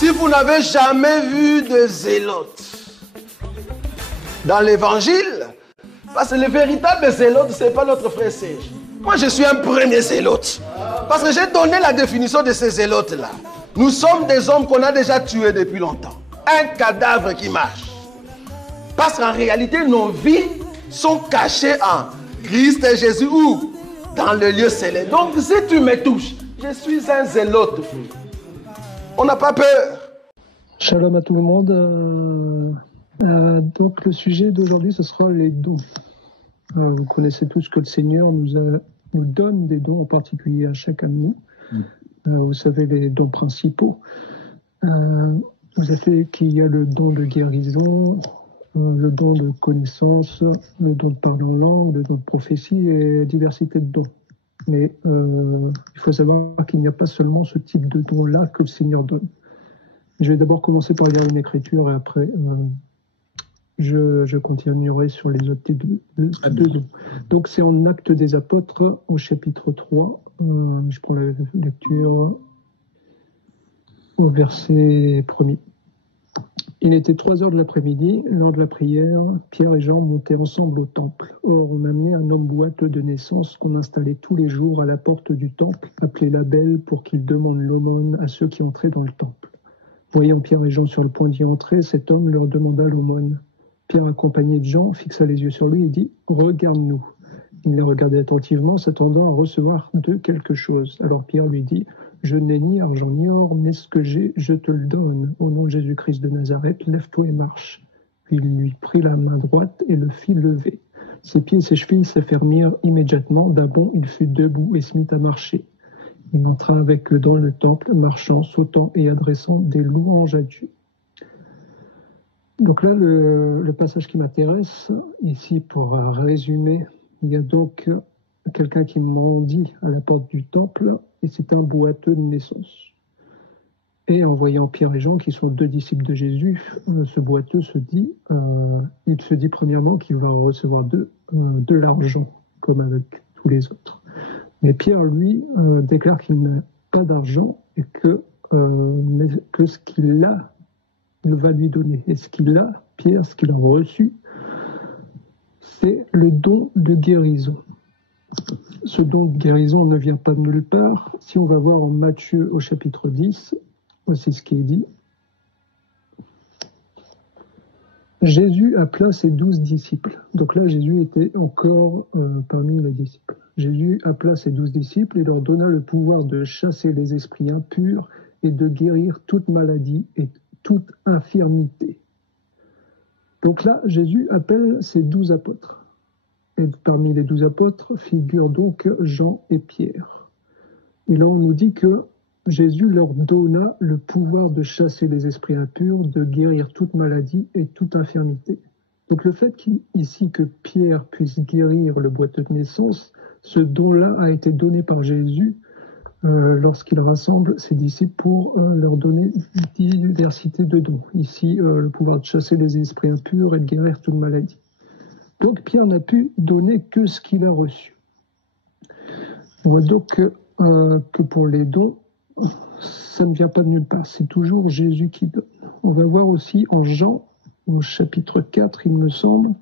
Si vous n'avez jamais vu de zélotes dans l'évangile, parce que le véritable zélote, ce n'est pas notre frère Serge. Moi, je suis un premier zélote. Parce que j'ai donné la définition de ces zélotes-là. Nous sommes des hommes qu'on a déjà tués depuis longtemps. Un cadavre qui marche. Parce qu'en réalité, nos vies sont cachées en Christ et Jésus ou dans le lieu céleste. Donc, si tu me touches, je suis un zélote. On n'a pas peur. Shalom à tout le monde. Donc, le sujet d'aujourd'hui, ce sera les dons. Vous connaissez tous que le Seigneur nous donne des dons, en particulier à chacun de nous. Vous savez, les dons principaux. Vous savez qu'il y a le don de guérison, le don de connaissance, le don de parler en langue, le don de prophétie et diversité de dons. Mais il faut savoir qu'il n'y a pas seulement ce type de don-là que le Seigneur donne. Je vais d'abord commencer par lire une écriture et après je continuerai sur les autres types de dons. Donc c'est en Actes des Apôtres au chapitre 3. Je prends la lecture au verset 1er. Il était 3 heures de l'après-midi, lors de la prière, Pierre et Jean montaient ensemble au temple. Or, on amenait un homme boiteux de naissance qu'on installait tous les jours à la porte du temple, appelé la Belle, pour qu'il demande l'aumône à ceux qui entraient dans le temple. Voyant Pierre et Jean sur le point d'y entrer, cet homme leur demanda l'aumône. Pierre, accompagné de Jean, fixa les yeux sur lui et dit « Regarde-nous ». Il les regardait attentivement, s'attendant à recevoir d'eux quelque chose. Alors Pierre lui dit « Je n'ai ni argent ni or, mais ce que j'ai, je te le donne. Au nom de Jésus-Christ de Nazareth, lève-toi et marche. » Puis il lui prit la main droite et le fit lever. Ses pieds et ses chevilles s'affermirent immédiatement. D'un bond, il fut debout et se mit à marcher. Il entra avec eux dans le temple, marchant, sautant et adressant des louanges à Dieu. Donc là, le passage qui m'intéresse, ici pour résumer, il y a donc quelqu'un qui mendie à la porte du temple, et c'est un boiteux de naissance. Et en voyant Pierre et Jean, qui sont 2 disciples de Jésus, ce boiteux se dit premièrement qu'il va recevoir de l'argent, comme avec tous les autres. Mais Pierre, lui, déclare qu'il n'a pas d'argent et que ce qu'il a, il va lui donner. Et ce qu'il a, Pierre, ce qu'il a reçu, c'est le don de guérison. Ce don de guérison ne vient pas de nulle part. Si on va voir en Matthieu au chapitre 10, voici ce qui est dit. Jésus appela ses 12 disciples. Donc là, Jésus était encore parmi les disciples. Jésus appela ses 12 disciples et leur donna le pouvoir de chasser les esprits impurs et de guérir toute maladie et toute infirmité. Donc là, Jésus appelle ses 12 apôtres. Et parmi les 12 apôtres figurent donc Jean et Pierre. Et là, on nous dit que Jésus leur donna le pouvoir de chasser les esprits impurs, de guérir toute maladie et toute infirmité. Donc le fait ici que Pierre puisse guérir le boiteux de naissance, ce don-là a été donné par Jésus lorsqu'il rassemble ses disciples pour leur donner une diversité de dons. Ici, le pouvoir de chasser les esprits impurs et de guérir toute maladie. Donc Pierre n'a pu donner que ce qu'il a reçu. On voit donc que pour les dons, ça ne vient pas de nulle part, c'est toujours Jésus qui donne. On va voir aussi en Jean, au chapitre 4, il me semble,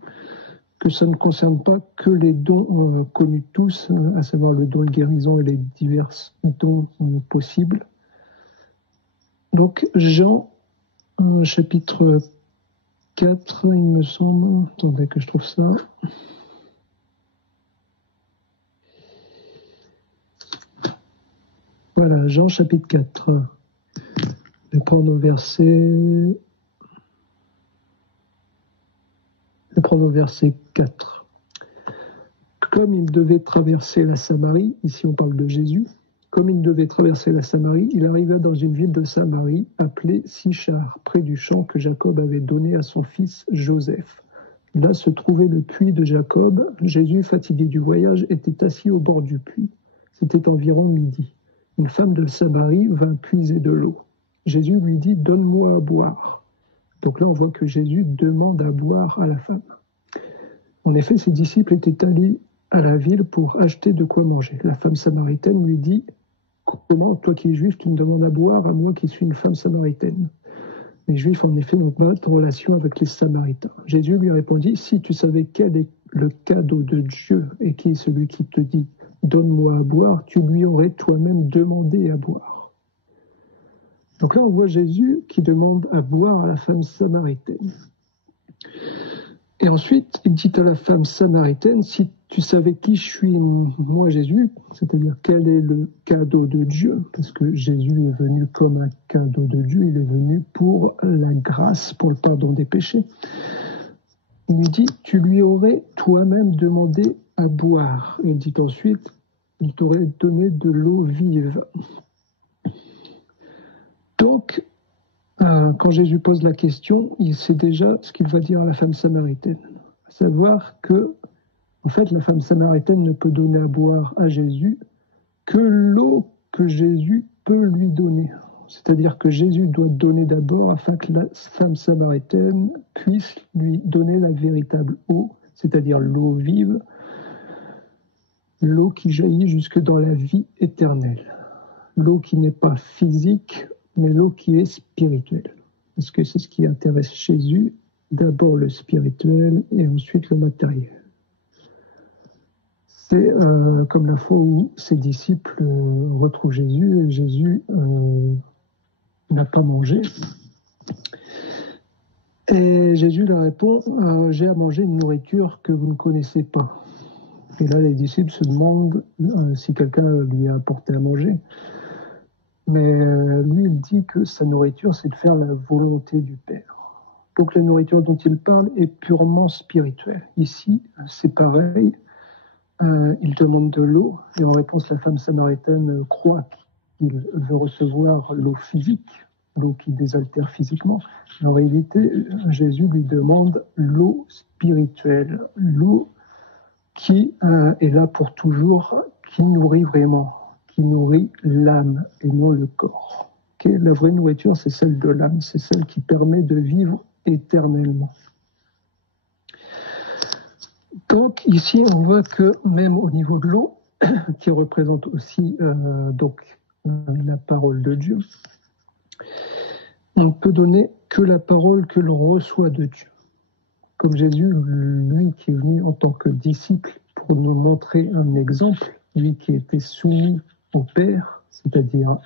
que ça ne concerne pas que les dons connus de tous, à savoir le don de guérison et les divers dons possibles. Donc Jean, chapitre 4, il me semble. Attendez que je trouve ça. Voilà, Jean chapitre 4. Je vais prendre au verset 4. Comme il devait traverser la Samarie, ici on parle de Jésus, comme il devait traverser la Samarie, il arriva dans une ville de Samarie appelée Sychar, près du champ que Jacob avait donné à son fils Joseph. Là se trouvait le puits de Jacob. Jésus, fatigué du voyage, était assis au bord du puits. C'était environ midi. Une femme de Samarie vint puiser de l'eau. Jésus lui dit « Donne-moi à boire ». Donc là, on voit que Jésus demande à boire à la femme. En effet, ses disciples étaient allés à la ville pour acheter de quoi manger. La femme samaritaine lui dit « comment, toi qui es juif, tu me demandes à boire, à moi qui suis une femme samaritaine? Les Juifs, en effet, n'ont pas de relation avec les Samaritains. Jésus lui répondit, si tu savais quel est le cadeau de Dieu et qui est celui qui te dit, donne-moi à boire, tu lui aurais toi-même demandé à boire. Donc là, on voit Jésus qui demande à boire à la femme samaritaine. Et ensuite, il dit à la femme samaritaine, si tu savais qui je suis, moi Jésus, c'est-à-dire quel est le cadeau de Dieu, parce que Jésus est venu comme un cadeau de Dieu, il est venu pour la grâce, pour le pardon des péchés. Il lui dit, tu lui aurais toi-même demandé à boire. Et il dit ensuite, il t'aurait donné de l'eau vive. Donc, quand Jésus pose la question, il sait déjà ce qu'il va dire à la femme samaritaine. À savoir que, en fait, la femme samaritaine ne peut donner à boire à Jésus que l'eau que Jésus peut lui donner. C'est-à-dire que Jésus doit donner d'abord afin que la femme samaritaine puisse lui donner la véritable eau, c'est-à-dire l'eau vive, l'eau qui jaillit jusque dans la vie éternelle. L'eau qui n'est pas physique, mais l'eau qui est spirituelle. Parce que c'est ce qui intéresse Jésus, d'abord le spirituel et ensuite le matériel. C'est comme la fois où ses disciples retrouvent Jésus et Jésus n'a pas mangé. Et Jésus leur répond, j'ai à manger une nourriture que vous ne connaissez pas. Et là, les disciples se demandent si quelqu'un lui a apporté à manger. Mais lui, il dit que sa nourriture, c'est de faire la volonté du Père. Donc la nourriture dont il parle est purement spirituelle. Ici, c'est pareil. Il demande de l'eau, et en réponse, la femme samaritaine croit qu'il veut recevoir l'eau physique, l'eau qui désaltère physiquement. En réalité, Jésus lui demande l'eau spirituelle, l'eau qui est là pour toujours, qui nourrit vraiment, qui nourrit l'âme et non le corps. Okay? La vraie nourriture, c'est celle de l'âme, c'est celle qui permet de vivre éternellement. Donc ici, on voit que même au niveau de l'eau, qui représente aussi la parole de Dieu, on ne peut donner que la parole que l'on reçoit de Dieu. Comme Jésus, lui qui est venu en tant que disciple pour nous montrer un exemple, lui qui était soumis au Père, c'est-à-dire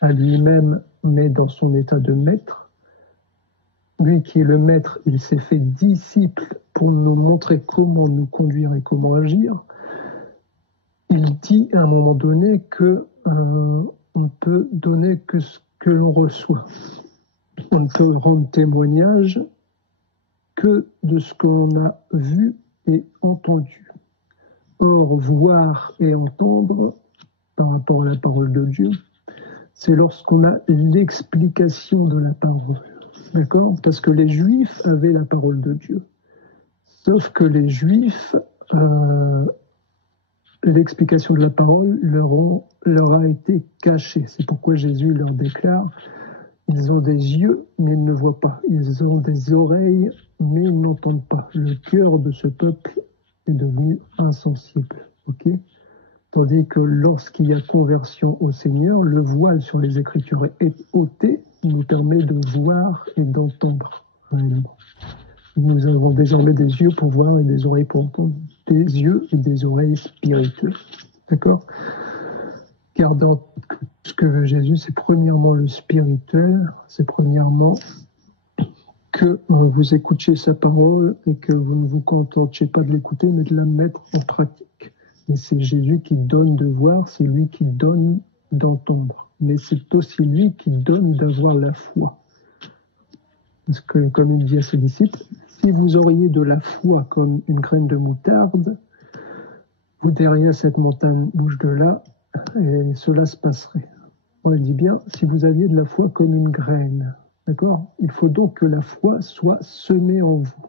à lui-même, mais dans son état de maître. Lui qui est le maître, il s'est fait disciple pour nous montrer comment nous conduire et comment agir. Il dit à un moment donné que on ne peut donner que ce que l'on reçoit. On ne peut rendre témoignage que de ce qu'on a vu et entendu. Or, voir et entendre, par rapport à la parole de Dieu, c'est lorsqu'on a l'explication de la parole. D'accord? Parce que les Juifs avaient la parole de Dieu. Sauf que les Juifs, l'explication de la parole leur a été cachée. C'est pourquoi Jésus leur déclare, ils ont des yeux, mais ils ne voient pas. Ils ont des oreilles, mais ils n'entendent pas. Le cœur de ce peuple est devenu insensible. Okay? Tandis que lorsqu'il y a conversion au Seigneur, le voile sur les Écritures est ôté, nous permet de voir et d'entendre réellement. Nous avons désormais des yeux pour voir et des oreilles pour entendre. Des yeux et des oreilles spirituelles. D'accord? Car dans ce que veut Jésus, c'est premièrement le spirituel, c'est premièrement que vous écoutiez sa parole et que vous ne vous contentiez pas de l'écouter, mais de la mettre en pratique. Et c'est Jésus qui donne de voir, c'est lui qui donne d'entendre. Mais c'est aussi lui qui donne d'avoir la foi. Parce que, comme il dit à ses disciples, si vous auriez de la foi comme une graine de moutarde, vous diriez cette montagne bouge de là, et cela se passerait. On dit bien, si vous aviez de la foi comme une graine, d'accord? Il faut donc que la foi soit semée en vous.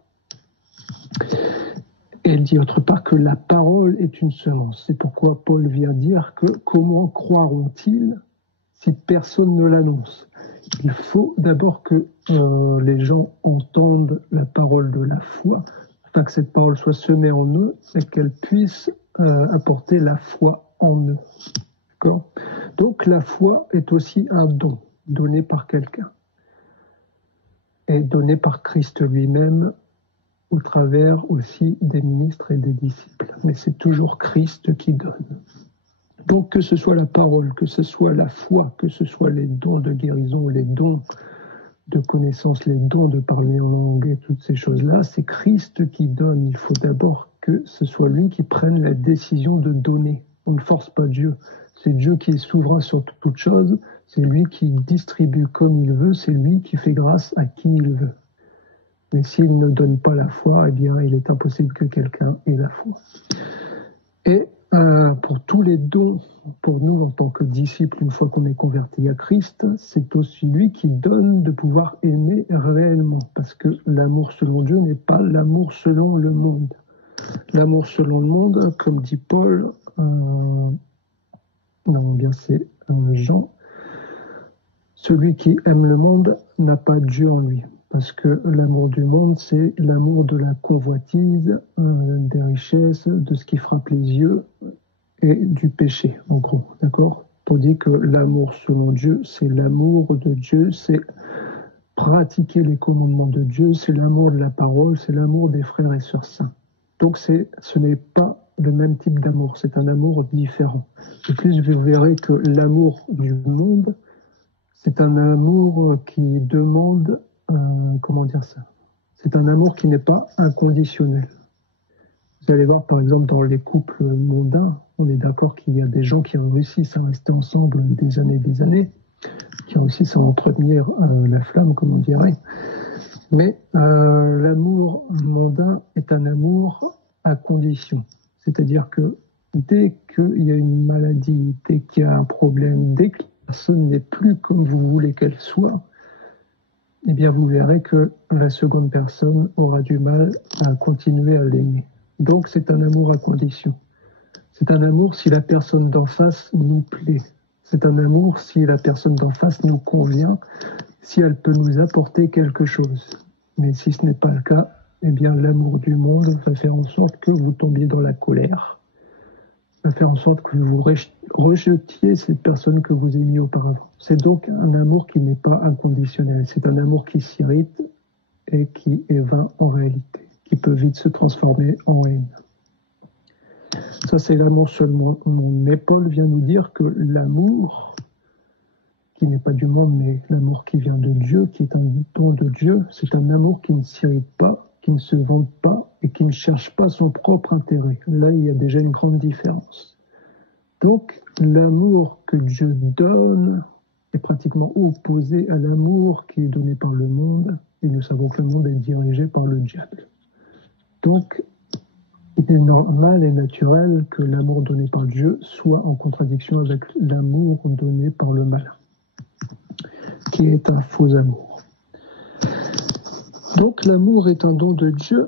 Et il dit autre part que la parole est une semence. C'est pourquoi Paul vient dire que comment croiront-ils si personne ne l'annonce? Il faut d'abord que les gens entendent la parole de la foi, afin que cette parole soit semée en eux et qu'elle puisse apporter la foi en eux. D'accord? Donc la foi est aussi un don donné par quelqu'un et donné par Christ lui-même au travers aussi des ministres et des disciples. Mais c'est toujours Christ qui donne. Donc que ce soit la parole, que ce soit la foi, que ce soit les dons de guérison, les dons de connaissance, les dons de parler en langue et toutes ces choses-là, c'est Christ qui donne. Il faut d'abord que ce soit lui qui prenne la décision de donner. On ne force pas Dieu. C'est Dieu qui est souverain sur toute chose. C'est lui qui distribue comme il veut. C'est lui qui fait grâce à qui il veut. Mais s'il ne donne pas la foi, eh bien, il est impossible que quelqu'un ait la foi. Et pour tous les dons, pour nous en tant que disciples, une fois qu'on est converti à Christ, c'est aussi lui qui donne de pouvoir aimer réellement. Parce que l'amour selon Dieu n'est pas l'amour selon le monde. L'amour selon le monde, comme dit Paul, non, bien c'est Jean, celui qui aime le monde n'a pas Dieu en lui. Parce que l'amour du monde, c'est l'amour de la convoitise, des richesses, de ce qui frappe les yeux et du péché, en gros. D'accord? Pour dire que l'amour selon Dieu, c'est l'amour de Dieu, c'est pratiquer les commandements de Dieu, c'est l'amour de la parole, c'est l'amour des frères et sœurs saints. Donc ce n'est pas le même type d'amour, c'est un amour différent. De plus, vous verrez que l'amour du monde, c'est un amour qui demande, comment dire ça? C'est un amour qui n'est pas inconditionnel. Vous allez voir, par exemple, dans les couples mondains, on est d'accord qu'il y a des gens qui réussissent à rester ensemble des années, qui réussissent à entretenir la flamme, comme on dirait. Mais l'amour mondain est un amour à condition. C'est-à-dire que dès qu'il y a une maladie, dès qu'il y a un problème, dès que la personne n'est plus comme vous voulez qu'elle soit, eh bien vous verrez que la seconde personne aura du mal à continuer à l'aimer. Donc c'est un amour à condition. C'est un amour si la personne d'en face nous plaît. C'est un amour si la personne d'en face nous convient, si elle peut nous apporter quelque chose. Mais si ce n'est pas le cas, eh bien l'amour du monde va faire en sorte que vous tombiez dans la colère, va faire en sorte que vous rejetiez cette personne que vous aimiez auparavant. C'est donc un amour qui n'est pas inconditionnel. C'est un amour qui s'irrite et qui est vain en réalité, qui peut vite se transformer en haine. Ça, c'est l'amour seulement. Mais Paul vient nous dire que l'amour, qui n'est pas du monde, mais l'amour qui vient de Dieu, qui est un don de Dieu, c'est un amour qui ne s'irrite pas, qui ne se vante pas et qui ne cherche pas son propre intérêt. Là, il y a déjà une grande différence. Donc, l'amour que Dieu donne est pratiquement opposé à l'amour qui est donné par le monde, et nous savons que le monde est dirigé par le diable. Donc, il est normal et naturel que l'amour donné par Dieu soit en contradiction avec l'amour donné par le malin, qui est un faux amour. Donc l'amour est un don de Dieu,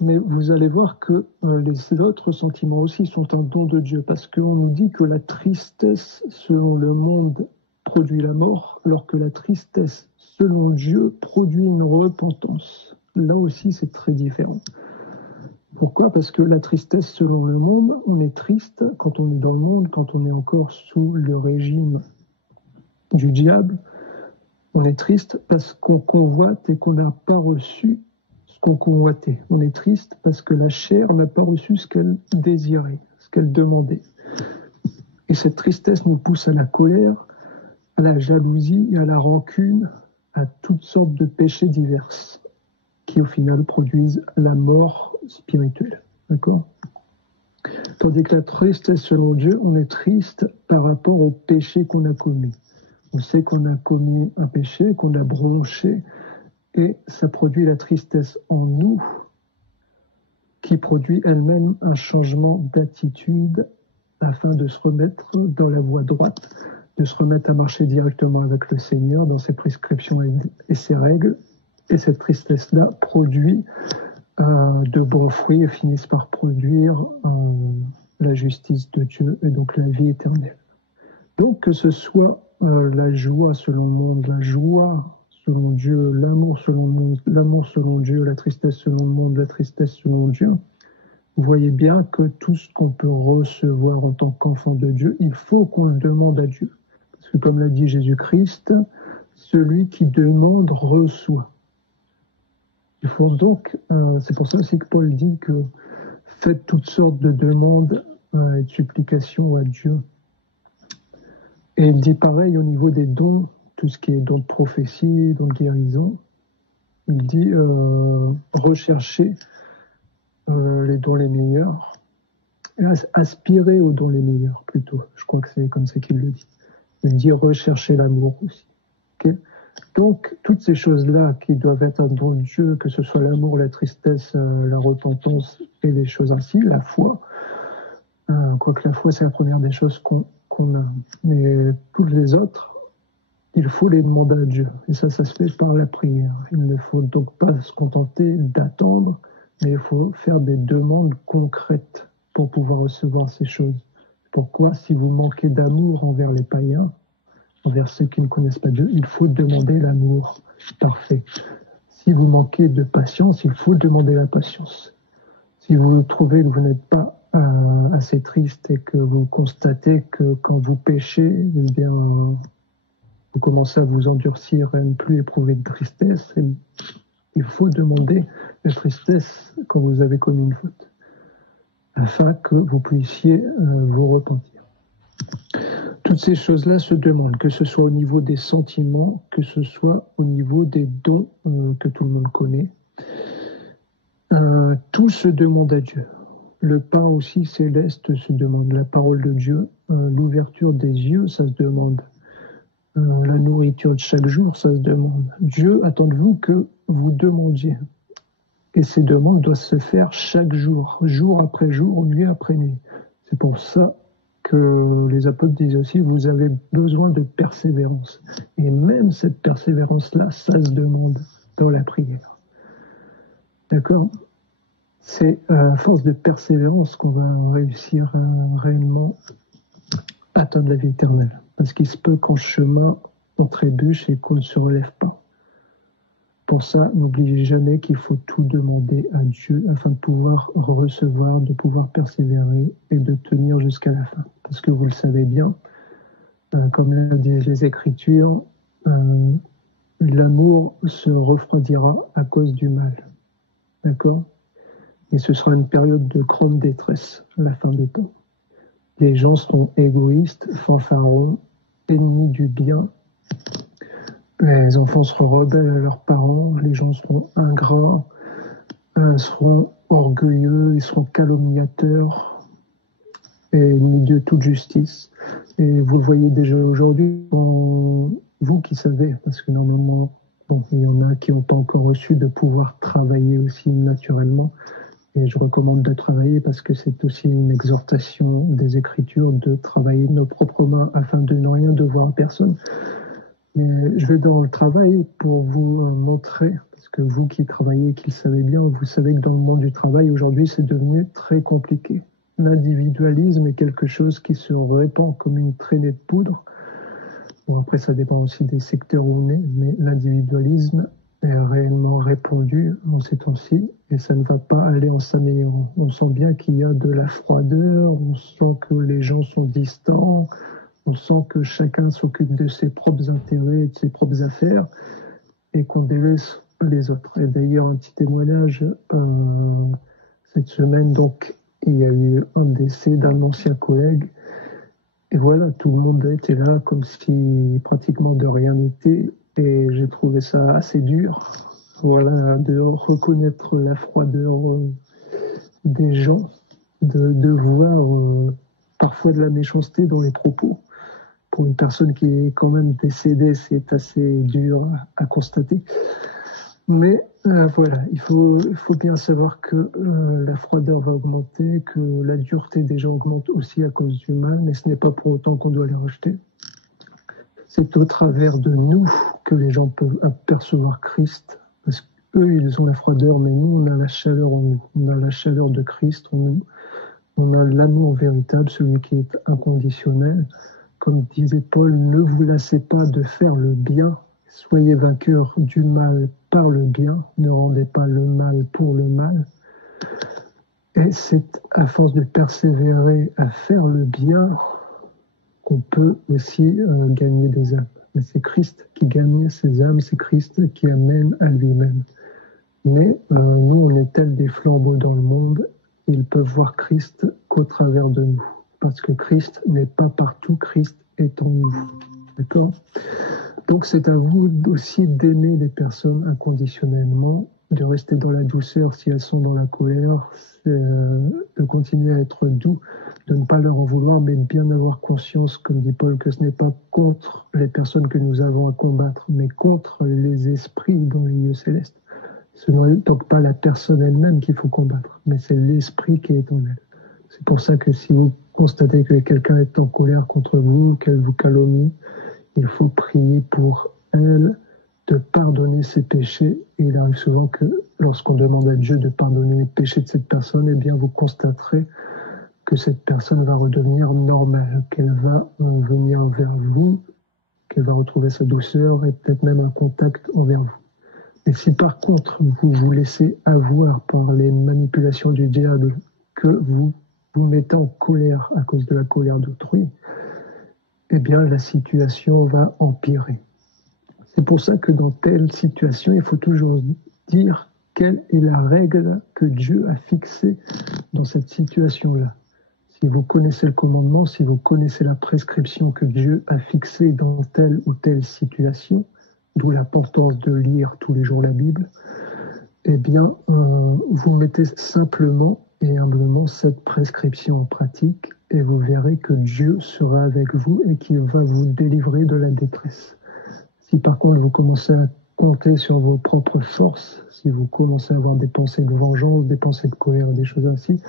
mais vous allez voir que les autres sentiments aussi sont un don de Dieu, parce qu'on nous dit que la tristesse selon le monde produit la mort, alors que la tristesse selon Dieu produit une repentance. Là aussi c'est très différent. Pourquoi? Parce que la tristesse selon le monde, on est triste quand on est dans le monde, quand on est encore sous le régime du diable. On est triste parce qu'on convoite et qu'on n'a pas reçu ce qu'on convoitait. On est triste parce que la chair n'a pas reçu ce qu'elle désirait, ce qu'elle demandait. Et cette tristesse nous pousse à la colère, à la jalousie, à la rancune, à toutes sortes de péchés divers, qui au final produisent la mort spirituelle. D'accord? Tandis que la tristesse selon Dieu, on est triste par rapport au péché qu'on a commis. On sait qu'on a commis un péché, qu'on a bronché, et ça produit la tristesse en nous, qui produit elle-même un changement d'attitude afin de se remettre dans la voie droite, de se remettre à marcher directement avec le Seigneur dans ses prescriptions et ses règles. Et cette tristesse-là produit de bons fruits et finissent par produire la justice de Dieu et donc la vie éternelle. Donc que ce soit la joie selon le monde, la joie selon Dieu, l'amour selon le monde, l'amour selon Dieu, la tristesse selon le monde, la tristesse selon Dieu, vous voyez bien que tout ce qu'on peut recevoir en tant qu'enfant de Dieu, il faut qu'on le demande à Dieu. Parce que comme l'a dit Jésus-Christ, celui qui demande reçoit. Il faut donc, c'est pour ça aussi que Paul dit que faites toutes sortes de demandes et de supplications à Dieu. Et il dit pareil au niveau des dons, tout ce qui est dons de prophétie, dons de guérison. Il dit recherchez les dons les meilleurs, et aspirer aux dons les meilleurs plutôt. Je crois que c'est comme ça qu'il le dit. Il dit rechercher l'amour aussi. Okay. Donc, toutes ces choses-là qui doivent être un don de Dieu, que ce soit l'amour, la tristesse, la repentance et les choses ainsi, la foi, quoique la foi, c'est la première des choses qu'on a. Mais toutes les autres, il faut les demander à Dieu. Et ça se fait par la prière. Il ne faut donc pas se contenter d'attendre, mais il faut faire des demandes concrètes pour pouvoir recevoir ces choses. Pourquoi, si vous manquez d'amour envers les païens, envers ceux qui ne connaissent pas Dieu, il faut demander l'amour parfait. Si vous manquez de patience, il faut demander la patience. Si vous trouvez que vous n'êtes pas assez triste et que vous constatez que quand vous péchez, eh bien, vous commencez à vous endurcir et à ne plus éprouver de tristesse, et il faut demander la tristesse quand vous avez commis une faute, afin que vous puissiez vous repentir. Toutes ces choses-là se demandent, que ce soit au niveau des sentiments, que ce soit au niveau des dons que tout le monde connaît. Tout se demande à Dieu. Le pain aussi céleste se demande, la parole de Dieu, l'ouverture des yeux, ça se demande. La nourriture de chaque jour, ça se demande. Dieu attend de vous que vous demandiez. Et ces demandes doivent se faire chaque jour, jour après jour, nuit après nuit. C'est pour ça que les apôtres disent aussi, vous avez besoin de persévérance. Et même cette persévérance-là, ça se demande dans la prière. D'accord ? C'est à force de persévérance qu'on va réussir à réellement atteindre la vie éternelle. Parce qu'il se peut qu'en chemin, on trébuche et qu'on ne se relève pas. Pour ça, n'oubliez jamais qu'il faut tout demander à Dieu afin de pouvoir recevoir, de pouvoir persévérer et de tenir jusqu'à la fin. Parce que vous le savez bien, comme le disent les Écritures, l'amour se refroidira à cause du mal. D'accord ? Et ce sera une période de grande détresse, la fin des temps. Les gens seront égoïstes, fanfarons, ennemis du bien. Les enfants seront rebelles à leurs parents, les gens seront ingrats, seront orgueilleux, ils seront calomniateurs et ennemis de toute justice. Et vous le voyez déjà aujourd'hui, vous qui savez, parce que normalement, bon, il y en a qui n'ont pas encore reçu de pouvoir travailler aussi naturellement. Et je recommande de travailler parce que c'est aussi une exhortation des Écritures de travailler de nos propres mains afin de ne rien devoir à personne. Mais je vais dans le travail pour vous montrer, parce que vous qui travaillez, qui le savez bien, vous savez que dans le monde du travail, aujourd'hui, c'est devenu très compliqué. L'individualisme est quelque chose qui se répand comme une traînée de poudre. Bon, après, ça dépend aussi des secteurs où on est, mais l'individualisme est réellement répandu en ces temps-ci et ça ne va pas aller en s'améliorant. On sent bien qu'il y a de la froideur, on sent que les gens sont distants, on sent que chacun s'occupe de ses propres intérêts et de ses propres affaires et qu'on délaisse les autres. Et d'ailleurs, un petit témoignage, cette semaine, donc, il y a eu un décès d'un ancien collègue. Et voilà, tout le monde était là comme si pratiquement de rien n'était. Et j'ai trouvé ça assez dur, voilà, de reconnaître la froideur des gens, de voir parfois de la méchanceté dans les propos. Pour une personne qui est quand même décédée, c'est assez dur à constater. Mais voilà, il faut bien savoir que la froideur va augmenter, que la dureté des gens augmente aussi à cause du mal, mais ce n'est pas pour autant qu'on doit les rejeter. C'est au travers de nous que les gens peuvent apercevoir Christ, parce qu'eux, ils ont la froideur, mais nous, on a la chaleur en nous. On a la chaleur de Christ en nous. On a l'amour véritable, celui qui est inconditionnel. Comme disait Paul, ne vous lassez pas de faire le bien. Soyez vainqueurs du mal par le bien. Ne rendez pas le mal pour le mal. Et c'est à force de persévérer à faire le bien qu'on peut aussi gagner des âmes. Mais c'est Christ qui gagne ces âmes, c'est Christ qui amène à lui-même. Mais nous, on est tels des flambeaux dans le monde, ils peuvent voir Christ qu'au travers de nous. Parce que Christ n'est pas partout, Christ est en nous. D'accord? Donc c'est à vous aussi d'aimer les personnes inconditionnellement, de rester dans la douceur si elles sont dans la colère, de continuer à être doux, de ne pas leur en vouloir, mais bien avoir conscience, comme dit Paul, que ce n'est pas contre les personnes que nous avons à combattre, mais contre les esprits dans les lieux célestes. Ce n'est donc pas la personne elle-même qu'il faut combattre, mais c'est l'esprit qui est en elle. C'est pour ça que si vous constatez que quelqu'un est en colère contre vous, qu'elle vous calomnie, il faut prier pour elle, de pardonner ses péchés. Et il arrive souvent que lorsqu'on demande à Dieu de pardonner les péchés de cette personne, eh bien vous constaterez que cette personne va redevenir normale, qu'elle va venir vers vous, qu'elle va retrouver sa douceur et peut-être même un contact envers vous. Et si par contre vous vous laissez avoir par les manipulations du diable, que vous vous mettez en colère à cause de la colère d'autrui, eh bien la situation va empirer. C'est pour ça que dans telle situation, il faut toujours dire quelle est la règle que Dieu a fixée dans cette situation-là. Si vous connaissez le commandement, si vous connaissez la prescription que Dieu a fixée dans telle ou telle situation, d'où l'importance de lire tous les jours la Bible, eh bien, vous mettez simplement et humblement cette prescription en pratique et vous verrez que Dieu sera avec vous et qu'il va vous délivrer de la détresse. Si par contre vous commencez à compter sur vos propres forces, si vous commencez à avoir des pensées de vengeance, des pensées de colère, des choses ainsi,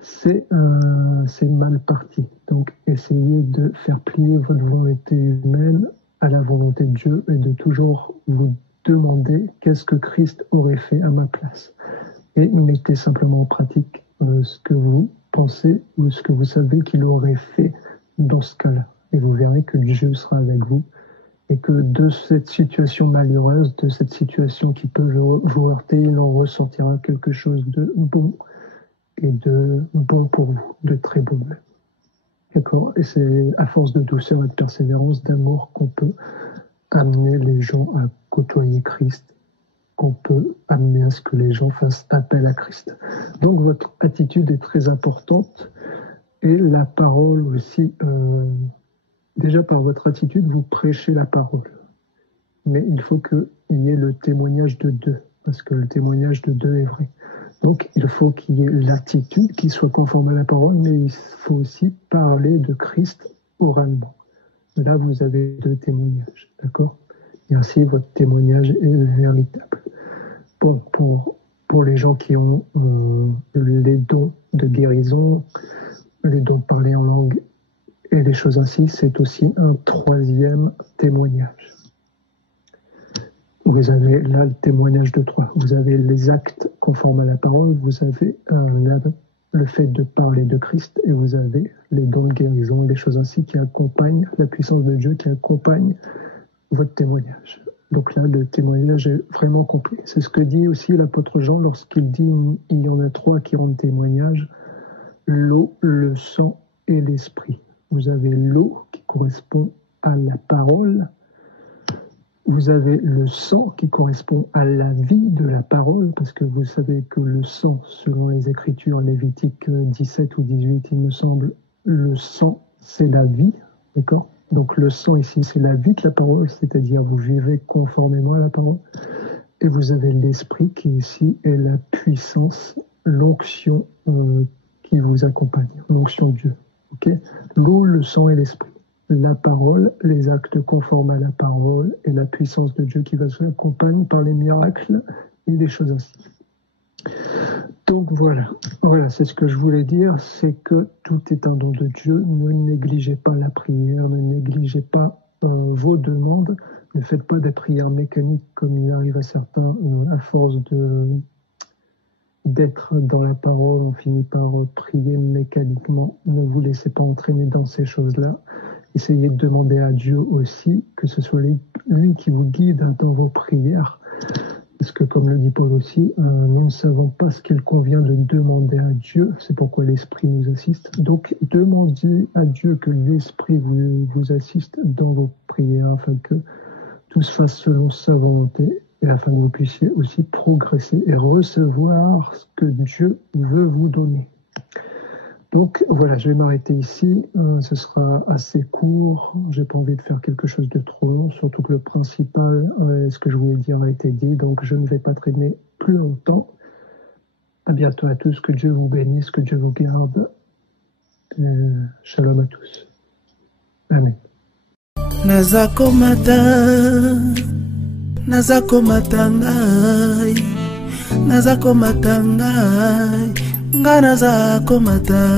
c'est mal parti. Donc essayez de faire plier votre volonté humaine à la volonté de Dieu et de toujours vous demander qu'est-ce que Christ aurait fait à ma place. Et mettez simplement en pratique ce que vous pensez ou ce que vous savez qu'il aurait fait dans ce cas-là. Et vous verrez que Dieu sera avec vous et que de cette situation malheureuse, de cette situation qui peut vous heurter, il en ressentira quelque chose de bon et de bon pour vous, de très bon même. D'accord? Et c'est à force de douceur et de persévérance, d'amour qu'on peut amener les gens à côtoyer Christ, qu'on peut amener à ce que les gens fassent appel à Christ. Donc votre attitude est très importante et la parole aussi. Déjà par votre attitude, vous prêchez la parole. Mais il faut qu'il y ait le témoignage de deux, parce que le témoignage de deux est vrai. Donc il faut qu'il y ait l'attitude qui soit conforme à la parole, mais il faut aussi parler de Christ oralement. Là, vous avez deux témoignages, d'accord? Et ainsi, votre témoignage est véritable. Bon, pour les gens qui ont les dons de guérison, les dons de parler en langue, et des choses ainsi, c'est aussi un troisième témoignage. Vous avez là le témoignage de trois. Vous avez les actes conformes à la parole, vous avez le fait de parler de Christ, et vous avez les dons de guérison et des choses ainsi qui accompagnent la puissance de Dieu, qui accompagne votre témoignage. Donc là, le témoignage est vraiment complet. C'est ce que dit aussi l'apôtre Jean lorsqu'il dit il y en a trois qui rendent témoignage, l'eau, le sang et l'esprit. Vous avez l'eau qui correspond à la parole. Vous avez le sang qui correspond à la vie de la parole, parce que vous savez que le sang, selon les Écritures, Lévitique 17 ou 18, il me semble, le sang, c'est la vie, d'accord? Donc le sang ici, c'est la vie de la parole, c'est-à-dire vous vivez conformément à la parole. Et vous avez l'esprit qui ici est la puissance, l'onction qui vous accompagne, l'onction de Dieu. Okay? L'eau, le sang et l'esprit. La parole, les actes conformes à la parole et la puissance de Dieu qui va se accompagner par les miracles et des choses ainsi. Donc voilà, c'est ce que je voulais dire, c'est que tout est un don de Dieu. Ne négligez pas la prière, ne négligez pas vos demandes, ne faites pas des prières mécaniques comme il arrive à certains à force d'être dans la parole, on finit par prier mécaniquement. Ne vous laissez pas entraîner dans ces choses-là. Essayez de demander à Dieu aussi que ce soit lui qui vous guide dans vos prières. Parce que comme le dit Paul aussi, nous ne savons pas ce qu'il convient de demander à Dieu, c'est pourquoi l'Esprit nous assiste. Donc demandez à Dieu que l'Esprit vous assiste dans vos prières afin que tout se fasse selon sa volonté et afin que vous puissiez aussi progresser et recevoir ce que Dieu veut vous donner. Donc voilà, je vais m'arrêter ici. Ce sera assez court. J'ai pas envie de faire quelque chose de trop long, surtout que le principal, ce que je voulais dire a été dit. Donc je ne vais pas traîner plus longtemps. À bientôt à tous. Que Dieu vous bénisse, que Dieu vous garde. Shalom à tous. Amen. Ngana za komata